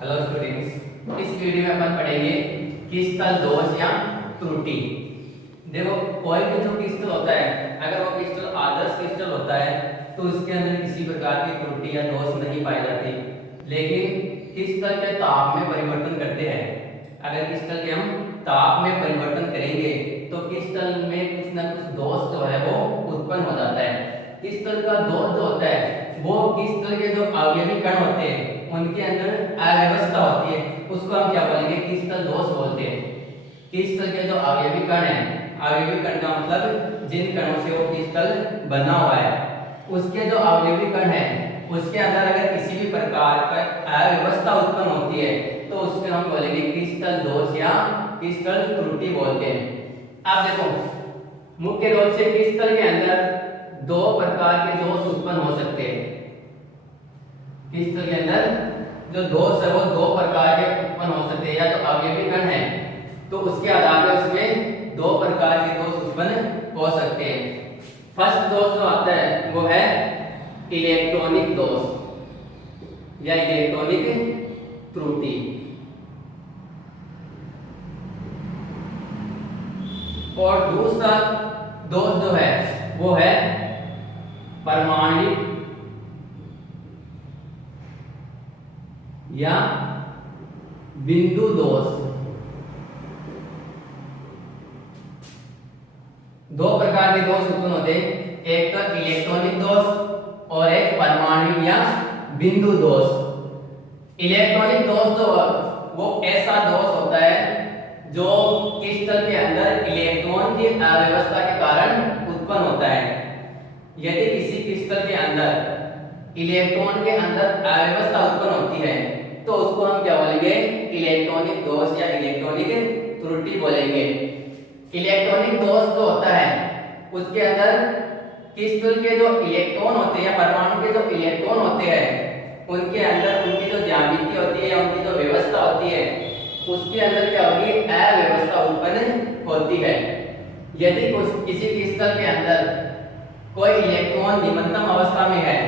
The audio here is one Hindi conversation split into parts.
हेलो स्टूडेंट्स, इस वीडियो में अपन पढ़ेंगे क्रिस्टल दोष या त्रुटि। देखो, कोई भी जो क्रिस्टल होता है, अगर वो क्रिस्टल आदर्श क्रिस्टल होता है तो उसके अंदर किसी प्रकार की त्रुटि या दोष नहीं पाई जाती। लेकिन क्रिस्टल के ताप में परिवर्तन करते हैं, अगर क्रिस्टल के हम ताप में परिवर्तन करेंगे तो क्रिस्टल में कुछ ना कुछ दोष जो है वो उत्पन्न हो जाता है। क्रिस्टल का दोष जो होता है वो क्रिस्टल के जो अवयवी कण होते हैं उनके अंदर अव्यवस्था होती है, उसको हम क्या बोलेंगे? क्रिस्टल दोष बोलते हैं। क्रिस्टल के जो अवयवी कण है, अवयवी कण का मतलब जिन कणों से वो क्रिस्टल बना हुआ है, उसके जो अवयवी कण है उसके अंदर अगर किसी भी प्रकार का अव्यवस्था उत्पन्न होती है तो उसको हम बोलेंगे क्रिस्टल दोष या क्रिस्टल त्रुटि बोलते हैं। अब देखो, मुख्य रूप से क्रिस्टल के अंदर दो प्रकार के दोष उत्पन्न हो सकते हैं। क्रिस्टल के अंदर जो दोष है वो दो प्रकार के उत्पन्न हो सकते हैं, या तो अवयवी कण है तो उसके आधार पर उसमें दो प्रकार के दोष उत्पन्न हो सकते हैं। फर्स्ट दोष जो आता है वो है इलेक्ट्रॉनिक दोष या इलेक्ट्रॉनिक त्रुटि, और दूसरा दोष जो है वो है परमाणु या बिंदु दोष। दो प्रकार के दोष उत्पन्न होते हैं, एक तो इलेक्ट्रॉनिक दोष और एक परमाणु या बिंदु दोष। इलेक्ट्रॉनिक दोष जो वो ऐसा दोष होता है जो क्रिस्टल के अंदर इलेक्ट्रॉन की अव्यवस्था के कारण उत्पन्न होता है। यदि किसी क्रिस्टल के अंदर इलेक्ट्रॉन के अंदर अव्यवस्था उत्पन्न होती है तो उसको हम क्या बोलेंगे? इलेक्ट्रॉनिक दोष या इलेक्ट्रॉनिक त्रुटि बोलेंगे। इलेक्ट्रॉनिक दोष जो होता है उसके अंदर क्रिस्टल के जो इलेक्ट्रॉन होते हैं, परमाणु के जो इलेक्ट्रॉन होते हैं, उनके अंदर उनकी जो ज्यामिति होती है, उनकी जो व्यवस्था होती है, उसके अंदर क्या होगी? अव्यवस्था उत्पन्न होती है। यदि किसी क्रिस्टल के अंदर कोई इलेक्ट्रॉन निम्नतम अवस्था में है,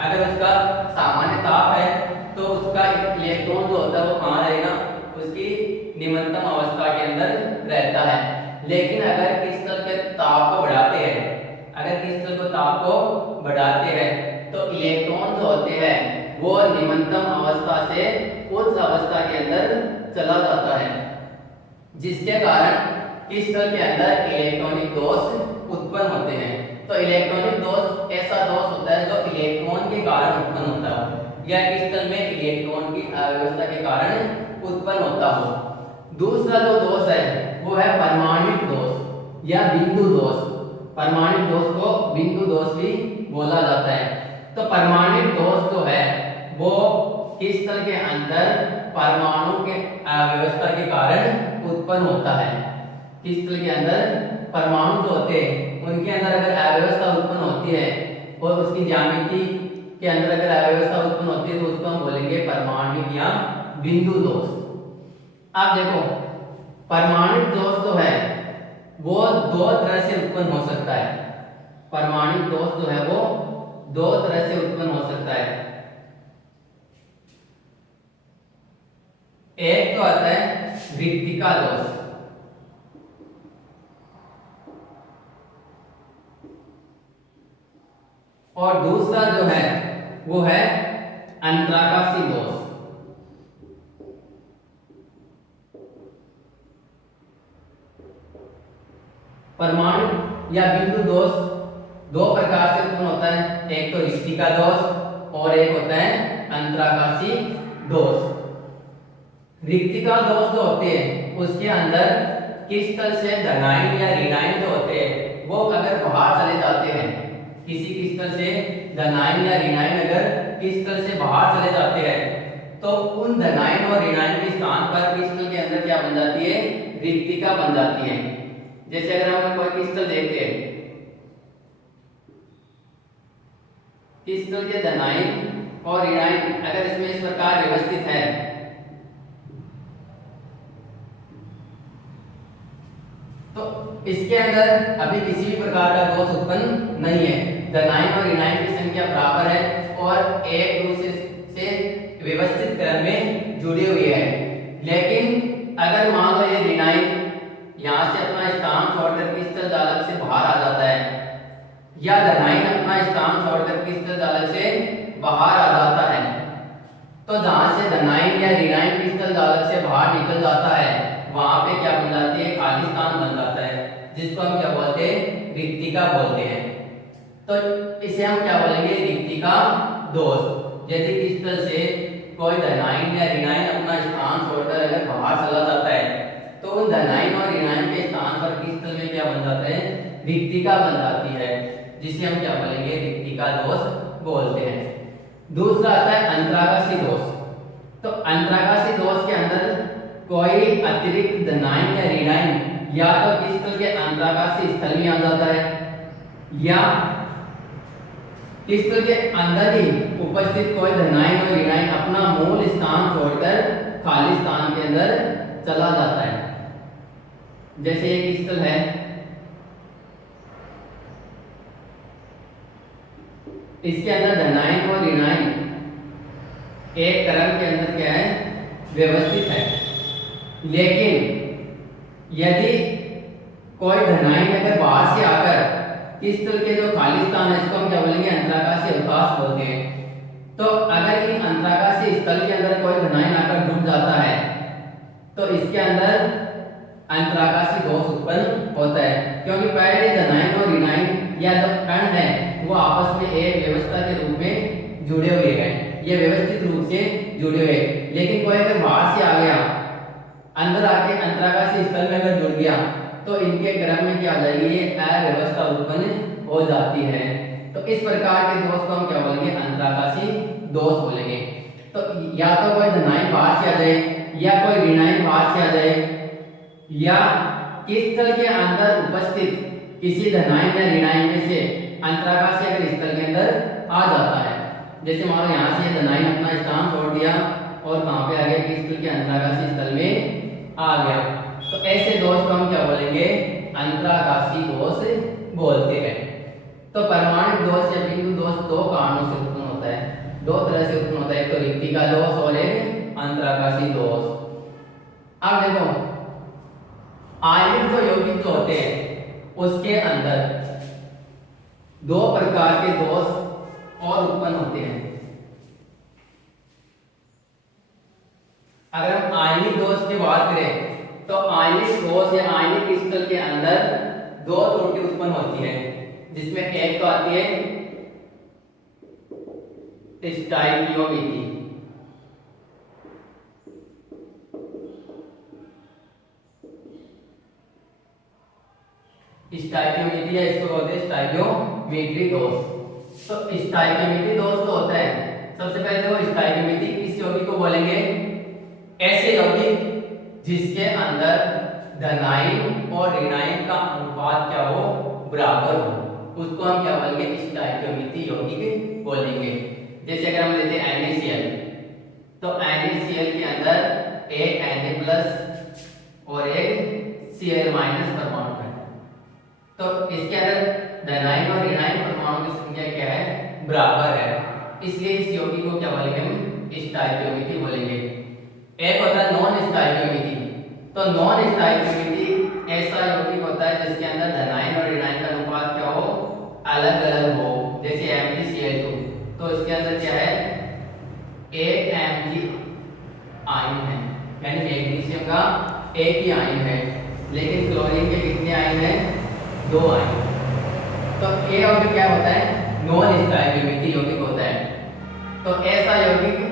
अगर उसका सामान्य ताप है तो उसका इलेक्ट्रॉन जो होता है वो कहाँ रहेगा? उसकी निम्नतम अवस्था के अंदर रहता है। लेकिन अगर क्रिस्टल के ताप को बढ़ाते हैं, अगर क्रिस्टल को ताप को बढ़ाते हैं तो इलेक्ट्रॉन जो होते हैं वो निम्नतम अवस्था से उच्च अवस्था के अंदर चला जाता है, जिसके कारण क्रिस्टल के अंदर इलेक्ट्रॉनिक दोष उत्पन्न होते हैं। तो इलेक्ट्रॉनिक दोष ऐसा दोष होता है जो इलेक्ट्रॉन के कारण उत्पन्न होता है या क्रिस्टल में इलेक्ट्रॉन की अव्यवस्था के कारण उत्पन्न होता हो। दूसरा जो दोष है वो है परमाणु दोष या बिंदु दोष। परमाणु दोष को बिंदु दोष भी बोला जाता है। तो परमाणु दोष जो है वो क्रिस्टल के अंदर परमाणु के अव्यवस्था के कारण उत्पन्न होता है। क्रिस्टल के अंदर परमाणु जो होते हैं उनके अंदर अगर अव्यवस्था उत्पन्न होती है और उसकी ज्यामिति के अंदर अगर अव्यवस्था उत्पन्न होती है तो उसको हम बोलेंगे परमाणु या बिंदु दोष। अब देखो, परमाणु दोष जो है वो दो तरह से उत्पन्न हो सकता है। परमाणु दोष जो है वो दो तरह से उत्पन्न हो सकता है। एक तो आता है रिक्तिका दोष, और दूसरा जो है वो है अंतराकाशी दोष। परमाणु या बिंदु दोष दो प्रकार से उत्पन्न होता है, एक तो रिक्तिका दोष और एक होता है अंतराकाशी दोष। रिक्तिका दोष जो होते हैं उसके अंदर क्रिस्टल से धनायन या ऋणायन जो होते हैं वो अगर बाहर चले जाते हैं, किसी क्रिस्टल से धनायन या ऋणायन अगर क्रिस्टल से बाहर चले जाते हैं तो उन धनायन और ऋणायन के स्थान पर क्रिस्टल के अंदर क्या बन जाती है? रिक्तिका बन जाती है। जैसे अगर हम कोई क्रिस्टल देखते हैं, क्रिस्टल के धनायन और ऋणायन अगर इसमें इस प्रकार व्यवस्थित है तो इसके अंदर अभी किसी भी प्रकार का दोष उत्पन्न नहीं है। धनायन और ऋणायन की संख्या बराबर है और एक दूसरे से व्यवस्थित क्रम में जुड़े जहां से धनायन या ऋणायन क्रिस्टल धारक से बाहर निकल जाता है वहां पे क्या बन जाती है, खाली स्थान बन जाता है, जिसको हम क्या बोलते हैं, रिक्तिका बोलते हैं। तो इसे हम क्या बोलेंगे, रिक्तिका दोष। यदि क्रिस्टल से कोई धनायन या ऋणायन अपना स्थान छोड़कर अगर बाहर चला जाता है तो उन धनायन और ऋणायन के स्थान पर क्रिस्टल में क्या बन जाता है, रिक्तिका बन जाती है, जिसे हम क्या बोलेंगे, रिक्तिका दोष बोलते हैं। दूसरा आता है अंतरागासी दोष। तो अंतरागासी दोष के अंदर कोई अतिरिक्त धनायन या ऋणायन या तो क्रिस्टल के अंतरागासी स्थल में आ जाता है या क्रिस्टल के अंदर ही उपस्थित कोई धनायन और ऋणायन अपना मूल स्थान छोड़कर खाली स्थान के अंदर चला जाता है। जैसे ये क्रिस्टल है, इसके अंदर धनायन और ऋणायन एक क्रम के अंदर क्या है, व्यवस्थित है, लेकिन यदि कोई धनायन अगर बाहर से आकर क्रिस्टल के जो खाली स्थान है इसको हम क्या बोलेंगे, अंतरागासी अवकाश बोलते हैं। तो अगर इन अंतरागासी स्थल के अंदर कोई धनायन आकर जुड़ जाता है तो इसके अंदर अंतरागासी दोष उत्पन्न होता है, क्योंकि पहले धनायन और ऋणायन या जो कण है वो आपस में एक व्यवस्था के रूप में जुड़े हुए हैं, ये व्यवस्थित रूप से जुड़े हुए। लेकिन कोई अगर बाहर से आ गया, अंदर आके अंतरागासी स्थल में अगर जुड़ गया तो इनके क्रम में क्या आ जाएगी, ये अव्यवस्था उत्पन्न हो जाती है। तो इस प्रकार के दोष को हम क्या बोलेंगे, अंतरागासी दोष बोलेंगे। तो या तो कोई धनायन बाहर से आ जाए या कोई ऋणायन बाहर से आ जाए या क्रिस्टल के अंदर उपस्थित किसी धनायन या ऋणायन में से अंतरागासी अगर स्थल के अंदर आ जाता है। जैसे मान लो यहाँ से धनायन अपना स्थान छोड़ दिया और कहाँ पे आ गया, क्रिस्टल के अंतरागासी स्थल में आ गया, तो ऐसे दोष को हम क्या बोलेंगे, अंतरागासी दोष बोलते हैं। तो परमाणु दोष या बिंदु दोष दो कारणों से उत्पन्न होता है, दो तरह से उत्पन्न होता है, एक तो रिक्तिका दोष और एक अंतरागासी दोष। अब देखो आयनिक जो यौगिक जो होते हैं उसके अंदर दो प्रकार के दोष और उत्पन्न होते हैं। अगर हम आयनिक दोष की बात करें तो आयनिक दोष या आयनिक क्रिस्टल के अंदर दो त्रुटि उत्पन्न होती है, जिसमें एक तो आती है स्टाइकियोमेट्री, स्टाइकियोमेट्री या इसको बोलते हैं स्टाइकियोमेट्री दोष। तो स्टाइकियोमेट्री दोष तो होता है, सबसे पहले तो स्टाइकियोमेट्री किस यौगिक को बोलेंगे, ऐसे यौगिक जिसके अंदर धनायन और ऋणायन का अनुपात क्या हो, बराबर हो, उसको हम क्या बोलेंगे, स्टाइकियोमेट्री यौगिक बोलेंगे। जैसे अगर हम लेते हैं NaCl, तो NaCl के अंदर एक Na+ और एक Cl- परमाणु है, तो इसके अंदर धनायन और ऋणायन परमाणु की संख्या क्या है, बराबर है, इसलिए इस यौगिक को क्या बोलेंगे, हम स्टाइकियोमेट्री बोलेंगे। एक होता है नॉन स्टाइकियोमेट्री। तो नॉन स्टाइकियोमेट्री ऐसा यौगिक होता है जिसके अंदर धनायन और ऋणायन का अनुपात क्या हो, अलग अलग हो। जैसे MgCl2, तो इसके अंदर क्या है, एक Mg आयन है, यानी मैग्नीशियम का एक ही आयन है, लेकिन क्लोरीन के कितने आयन है, दो आयन। तो ये यौगिक क्या होता है, नॉन स्टाइकियोमेट्री यौगिक होता है। तो ऐसा यौगिक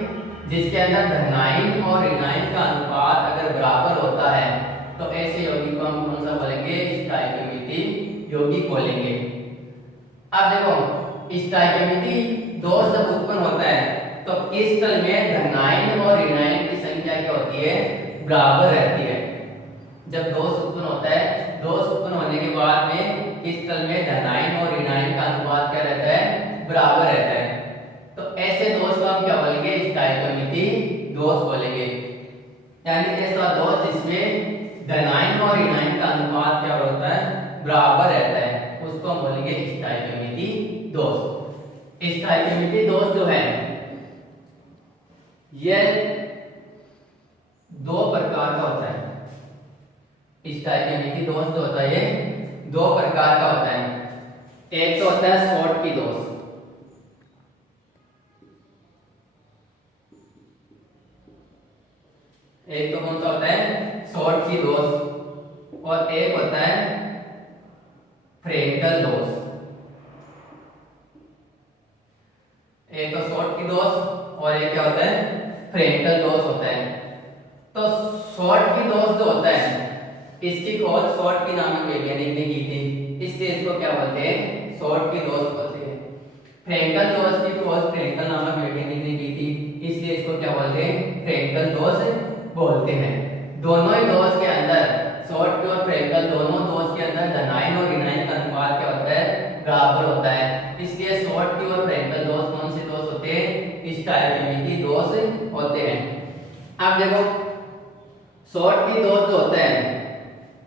जिसके अंदर धनायन और ऋणायन का अनुपात अगर बराबर होता है तो ऐसे यौगिक को हम कौन सा बोलेंगे, स्टाइकियोमेट्री यौगिक बोलेंगे। अब देखो स्टाइकियोमेट्री दोष जब उत्पन्न होता है तो क्रिस्टल में धनायन और ऋणायन की संख्या क्या होती है, बराबर रहती है। जब दोष उत्पन्न होता है, दोष उत्पन्न होने के बाद में क्रिस्टल में धनायन और ऋणायन का अनुपात क्या रहता है, बराबर रहता है। तो ऐसे दोष को हम क्या बोलेंगे, स्टाइकियोमेट्री दोष बोलेंगे। यानी ऐसा दोष जिसमें धनायन और ऋणायन का अनुपात क्या होता है, बराबर रहता है, उसको हम बोलेंगे स्टाइकियोमेट्री दोष। स्टाइकियोमेट्री दोष जो है ये दो प्रकार का होता है। स्टाइकियोमेट्री दोष जो होता है ये दो प्रकार का होता है। एक तो होता है शॉर्टकी दोष, एक तो कौन सा होता है शॉर्ट की दोष और एक होता है फ्रेंकल दोष। एक तो शॉर्ट की दोष और एक क्या होता है फ्रेंकल दोष होता है। तो शॉर्ट की दोष जो होता है इसकी खोज शॉर्ट की नामक वैज्ञानिक ने की थी, इसलिए इसको क्या बोलते हैं शॉर्ट की दोष बोलते हैं। फ्रेंकल दोष की खोज फ्रेंकल नामक वैज्ञानिक ने की थी, इसलिए इसको क्या बोलते हैं फ्रेंकल दोष बोलते हैं। दोनों ही दोष के अंदर शॉर्ट की और फ्रेंकल दोनों दोष के अंदर धनायन और ऋणायन का अनुपात क्या होता है बराबर होता है, इसलिए शॉर्ट की और फ्रेंकल दोष कौन से दोष होते हैं स्टाइकियोमेट्री दोष होते हैं। अब देखो शॉर्ट की दोष जो होता है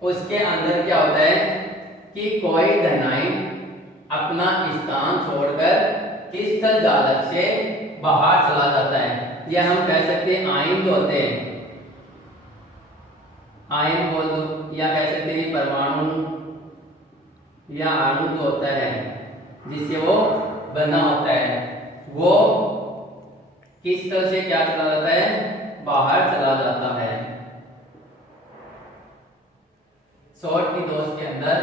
उसके अंदर क्या होता है कि कोई धनायन अपना स्थान छोड़कर क्रिस्टल जालक से बाहर चला जाता है, या हम कह सकते हैं आयन जो होते हैं आयन बोल दो, या कह सकते हैं परमाणु या अणु जो होता है जिससे वो बना होता है वो क्रिस्टल से क्या चला जाता है बाहर चला जाता है। शॉर्ट की दोष के अंदर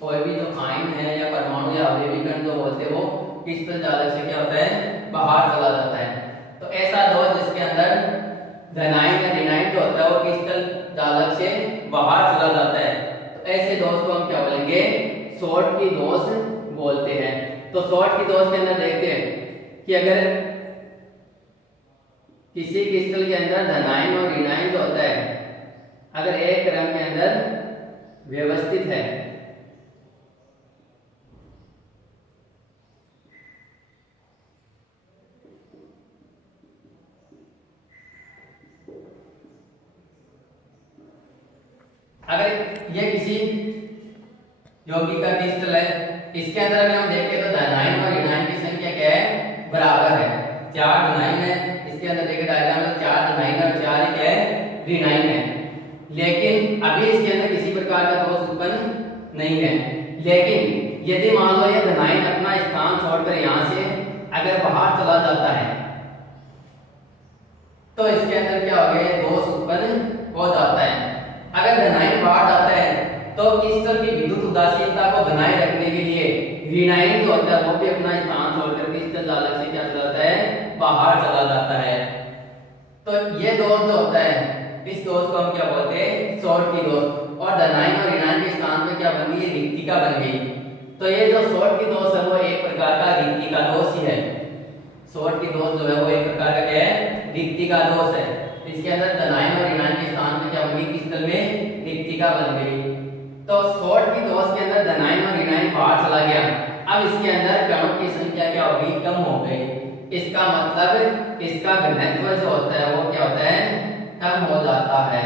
कोई भी जो आयन है या परमाणु या अवयवी कण जो बोलते हैं वो क्रिस्टल जालक से क्या होता है बाहर चला जाता है। तो ऐसा दोष जिसके अंदर धनायन या ऋणायन जो होता है वो क्रिस्टल जालक से बाहर चला जाता है, तो ऐसे दोष को हम क्या बोलेंगे शॉर्ट की दोष बोलते हैं। तो शॉर्ट की दोष के अंदर देखते हैं कि अगर किसी क्रिस्टल के अंदर धनायन और ऋणायन जो होता है अगर एक क्रम के अंदर व्यवस्थित है अगर ये किसी यौगिक का क्रिस्टल है इसके अंदर अगर हम देखें तो धनायन और ऋणायन की संख्या क्या है बराबर है, 4 धनायन है इसके अंदर देखिए डायग्राम में 4 धनायन और 4 ही क्या है ऋणायन है, लेकिन अभी इसके अंदर किसी प्रकार का दोष उत्पन्न नहीं है। लेकिन यदि मान लो ये धनायन अपना स्थान छोड़कर यहाँ से अगर बाहर चला जाता है तो इसके अंदर क्या हो गया दोष उत्पन्न हो जाता है। अगर धनायन बाहर जाता है तो क्रिस्टल की विद्युत उदासीनता को बनाए रखने के लिए ऋणायन जो होता है वो भी अपना स्थान छोड़कर क्रिस्टल जालक से क्या चला जाता है बाहर चला जाता है। तो ये दोष जो होता है इस दोष को हम क्या बोलते हैं शॉर्ट की दोष, और धनायन और ऋणायन के स्थान पे क्या बन गई रिक्तिका बन गई। तो ये जो शॉर्ट की दोष है वो एक प्रकार का रिक्तिका दोष ही है। शॉर्ट की दोष जो है वो एक प्रकार का क्या है रिक्तिका दोष है, इसके अंदर धनायन और ऋणायन के स्थान पे क्या बन गई क्रिस्टल में रिक्तिका बन गई। तो शॉर्ट की दोष के अंदर धनायन और ऋणायन बाहर चला गया, अब इसके अंदर कणों की संख्या क्या होगी कम हो गई, इसका मतलब इसका घनत्व जो होता है वो क्या होता है कम हो जाता है।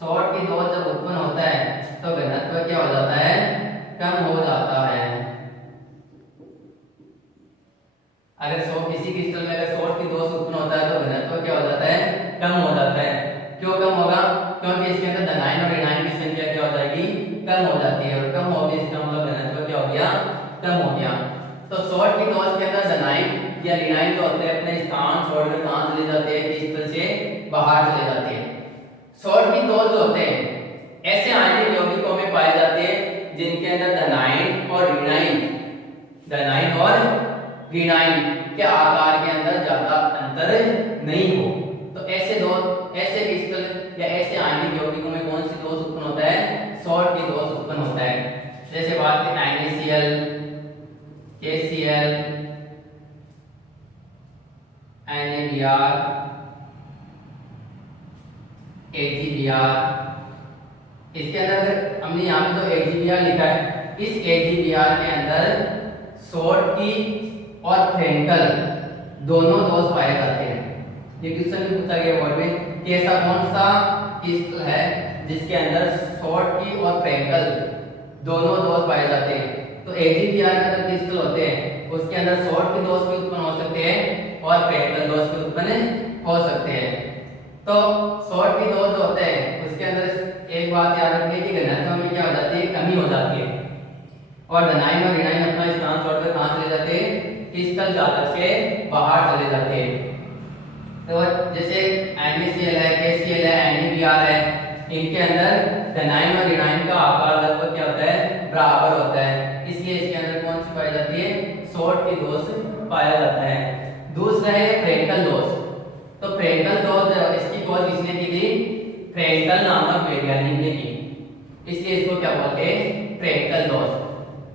शॉर्ट की दोष जब उत्पन्न होता है तो घनत्व क्या हो जाता है कम हो जाता है। अगर किसी क्रिस्टल में अगर शॉर्ट की दोष उत्पन्न होता है तो घनत्व क्या हो जाता है कम हो जाता है। क्यों कम होगा क्योंकि इसके अंदर धनायन और ऋणायन की संख्या क्या हो जाएगी कम हो जाती है, और कम होगी इसका मतलब घनत्व क्या हो गया कम हो गया। तो शॉर्ट की दोष के अंदर धनायन या ऋणायन जो होते हैं अपने स्थान छोड़कर कहां चले जाते हैं क्रिस्टल से बाहर चले जाते हैं। शॉर्ट की दोष जो होते हैं ऐसे आयनिक यौगिकों में पाए जाते हैं जिनके अंदर धनायन और ऋणायन के आकार के अंदर ज्यादा अंतर नहीं हो। तो ऐसे क्रिस्टल या ऐसे आयनिक यौगिकों में कौन सी दोष उत्पन्न होता है शॉर्ट की दोष उत्पन्न होता है। जैसे बात करें NaCl, KCl, NaBr, AgBr, इसके अंदर हमने यहाँ पे जो AgBr लिखा है इस AgBr के अंदर शॉर्ट की और फ्रेंकल दोनों दोष पाए जाते हैं। ये क्वेश्चन भी पूछा गया बोर्ड में कि ऐसा कौन सा क्रिस्टल है जिसके अंदर शॉर्ट की और फ्रेंकल दोनों दोष पाए जाते हैं। तो AgBr के अंदर क्रिस्टल होते हैं उसके अंदर शॉर्ट के दोष भी उत्पन्न हो सकते हैं और फ्रेंकल दोष भी उत्पन्न हो सकते हैं। तो शॉर्ट की दोष जो होते हैं उसके अंदर एक बात याद रखनी है कि घनत्व में क्या हो जाती है कमी हो जाती है, और धनायन और ऋणायन अपना स्थान छोड़कर कहां चले जाते हैं क्रिस्टल जालक से बाहर चले जाते हैं। तो जैसे NaCl है, KCl है, NaBr है, इनके अंदर धनायन और ऋणायन का आकार लगभग क्या होता है, बराबर होता है। इसलिए इसके अंदर कौन सी पाई जाती है, शॉर्ट की दोष पाया जाता है। दूसरा है फ्रेंकल दोष। तो फ्रेंकल दोष इसकी खोज किसने की थी, फ्रेंकल नामक वैज्ञानिक ने की, इसलिए इसको क्या बोलते हैं, फ्रेंकल दोष।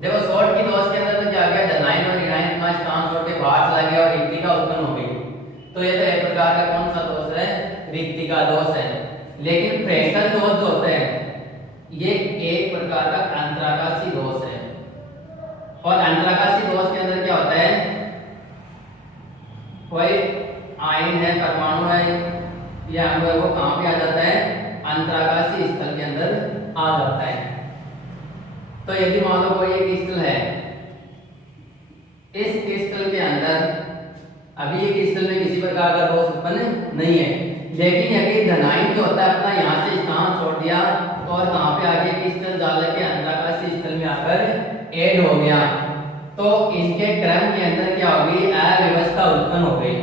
देखो शॉर्ट की दोष के अंदर तो क्या गया, धनायन और ऋणायन का स्थान छोड़ के बाहर चला गया और रिक्तिका उत्पन्न हो गई। तो ये तो एक प्रकार का कौन सा दोष है, रिक्तिका दोष है। लेकिन फ्रेंकल दोष जो होता है ये एक प्रकार का अंतराकाशी दोष है। और अंतराकाशी दोष के अंदर क्या होता है, कोई आयन है, परमाणु है या अणु है, वो कहां पे आ जाता है, अंतराकाशी स्थल के अंदर आ जाता है। तो यदि मान लो कोई एक क्रिस्टल है, इस क्रिस्टल के अंदर अभी ये क्रिस्टल में किसी प्रकार का दोष उत्पन्न नहीं है, लेकिन यदि धनायन जो होता है अपना यहाँ से स्थान छोड़ दिया और कहां पे आगे क्रिस्टल जाल के अंतराकाशी स्थल में आकर ऐड हो गया, तो इनके क्रम के अंदर क्या होगी, अव्यवस्था उत्पन्न हो गई।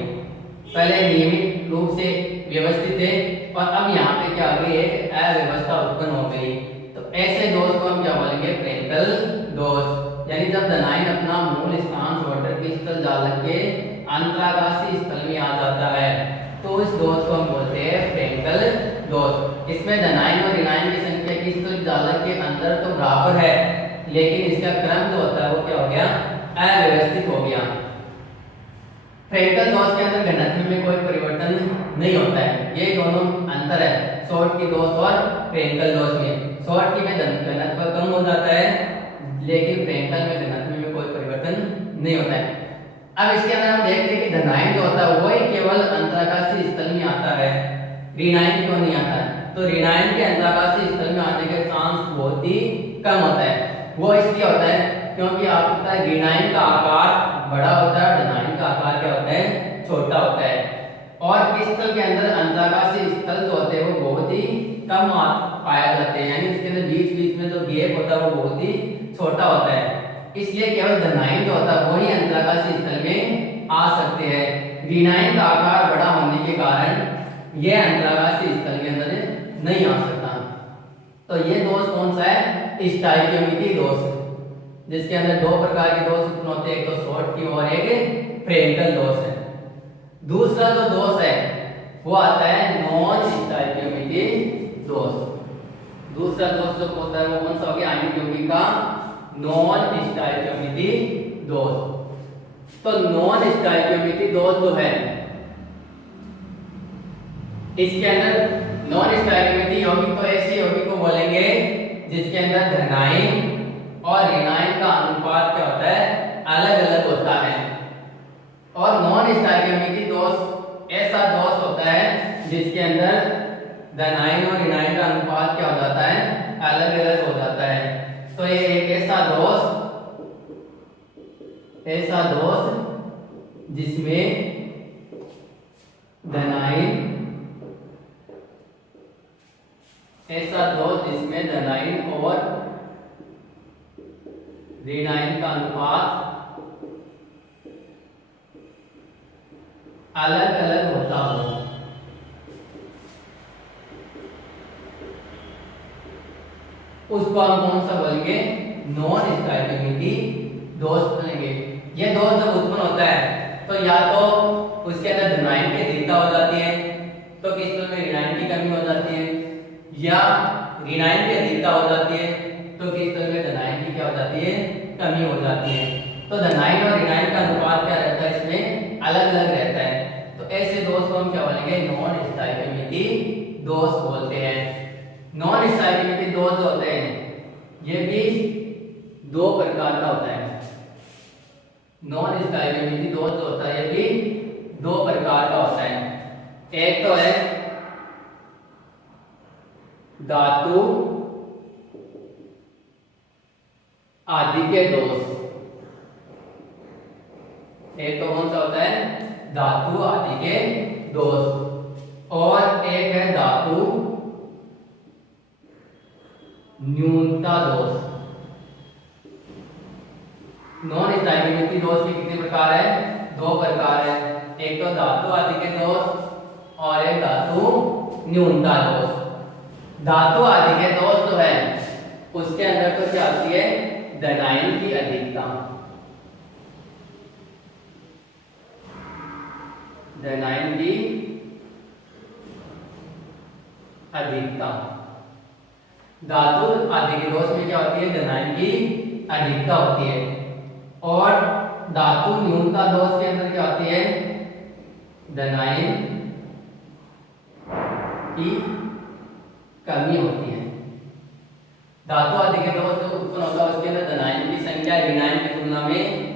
पहले नियमित रूप से व्यवस्थित थे और अब यहाँ पे क्या हो गई, एक अव्यवस्था उत्पन्न हो गई। तो ऐसे दोष को हम क्या बोलेंगे, फ्रेंकल दोष। यानी जब धनायन अपना मूल स्थान छोड़कर क्रिस्टल जाल के अंतराकाशी स्थल में आ जाता है तो इस दोष को हम बोलते हैं फ्रेंकल दोष। इसमें धनायन और ऋणायन की संख्या क्रिस्टल जाल के अंदर तो बराबर है, लेकिन इसका क्रम जो होता है वो क्या हो गया, अव्यवस्थित हो गया। फ्रेंकल दोष के अंदर घनत्व में कोई परिवर्तन नहीं होता है। ये दोनों अंतर है शॉर्ट की दोष और फ्रेंकल दोष में। शॉर्ट की में घनत्व कम हो जाता है, लेकिन फ्रेंकल में घनत्व में कोई परिवर्तन नहीं होता है। अब इसके अंदर हम देखते हैं कि धनायन जो होता है वही केवल अंतराकाशी स्थल में आता है, ऋणायन क्यों नहीं आता है। तो ऋणायन के अंतराकाशी स्थल में आने के चांस बहुत ही कम होता है। वो इसलिए होता है क्योंकि आपको पता है ऋणायन का आकार बड़ा होता है, धनायन का आकार क्या होता है, छोटा होता है। और क्रिस्टल के अंदर अंतराकाशी स्थल जो होते हैं वो बहुत ही कम पाया जाते हैं, यानी इसके अंदर बीच बीच में जो गैप होता है वो बहुत ही छोटा होता है। इसलिए केवल धनायन जो होता है वही अंतराकाशी स्थल में आ सकते हैं। ऋणायन का आकार बड़ा होने के कारण यह अंतराकाशी स्थल के अंदर नहीं आ सकता। तो ये दोष कौन सा है, स्टाइकियोमेट्री दोष, जिसके अंदर दो प्रकार के दोष उत्पन्न होते हैं, एक तो शॉर्ट की और एक फ्रेंकल दोष है। दूसरा जो दोष है वो आता है नॉन स्टाइकियोमेट्री दोष। दूसरा दोष जो होता है वो कौन सा हो गया, आयनिक यौगिक का नॉन स्टाइकियोमेट्री दोष। तो नॉन स्टाइकियोमेट्री दोष जो है इसके अंदर नॉन स्टाइकियोमेट्री यौगिक तो ऐसे यौगिक को बोलेंगे जिसके अंदर धनायन और ऋणायन का अनुपात क्या होता है, अलग अलग होता है। और नॉन स्टाइकियोमेट्री दोष ऐसा दोष होता है जिसके अंदर धनायन और ऋणायन का अनुपात क्या हो जाता है, अलग अलग हो जाता है। तो ये एक ऐसा दोष जिसमें धनायन और ऋणायन का अनुपात अलग अलग होता हो। उसको हम कौन सा बोलेंगे, नॉन स्टाइकियोमेट्री दोष बोलेंगे। ये दोष जब उत्पन्न होता है तो या तो उसके अंदर धनायन की अधिकता हो जाती है तो क्रिस्टल में ऋणायन की कमी हो जाती है, या ऋणायन की अधिकता हो जाती है तो क्रिस्टल में धनायन की क्या हो जाती है, कमी हो जाती है। तो धनायन और ऋणायन का अनुपात क्या रहता है, इसमें अलग अलग रहता है। तो ऐसे दोष को हम क्या बोलेंगे, नॉन स्टाइकियोमेट्री दोष बोलते हैं। नॉन स्टाइकियोमेट्री दोष जो होते हैं ये भी दो प्रकार का होता है। नॉन स्टाइकियोमेट्री दोष जो होता है ये भी दो प्रकार का होता है। एक तो है धातु आदि के दोष। एक तो कौन सा होता है, धातु आदि के दोष, और एक है धातु न्यूनता दोष। नॉन स्टाइकियोमेट्री दोष के कितने प्रकार है, दो प्रकार है। एक तो धातु आदि के दोष और एक धातु न्यूनता दोष। धातु आदि के दोष जो है उसके अंदर तो क्या होती है, धनायन की अधिकता, धनायन की अधिकता। धातु आदि के दोष में क्या होती है, धनायन की अधिकता होती है। और धातु न्यूनता दोष के अंदर क्या होती है, धनायन की कमी होती है। धातु आदि के दोष जो उत्पन्न होता है उसके अंदर धनायन की संख्या ऋणायन की तुलना में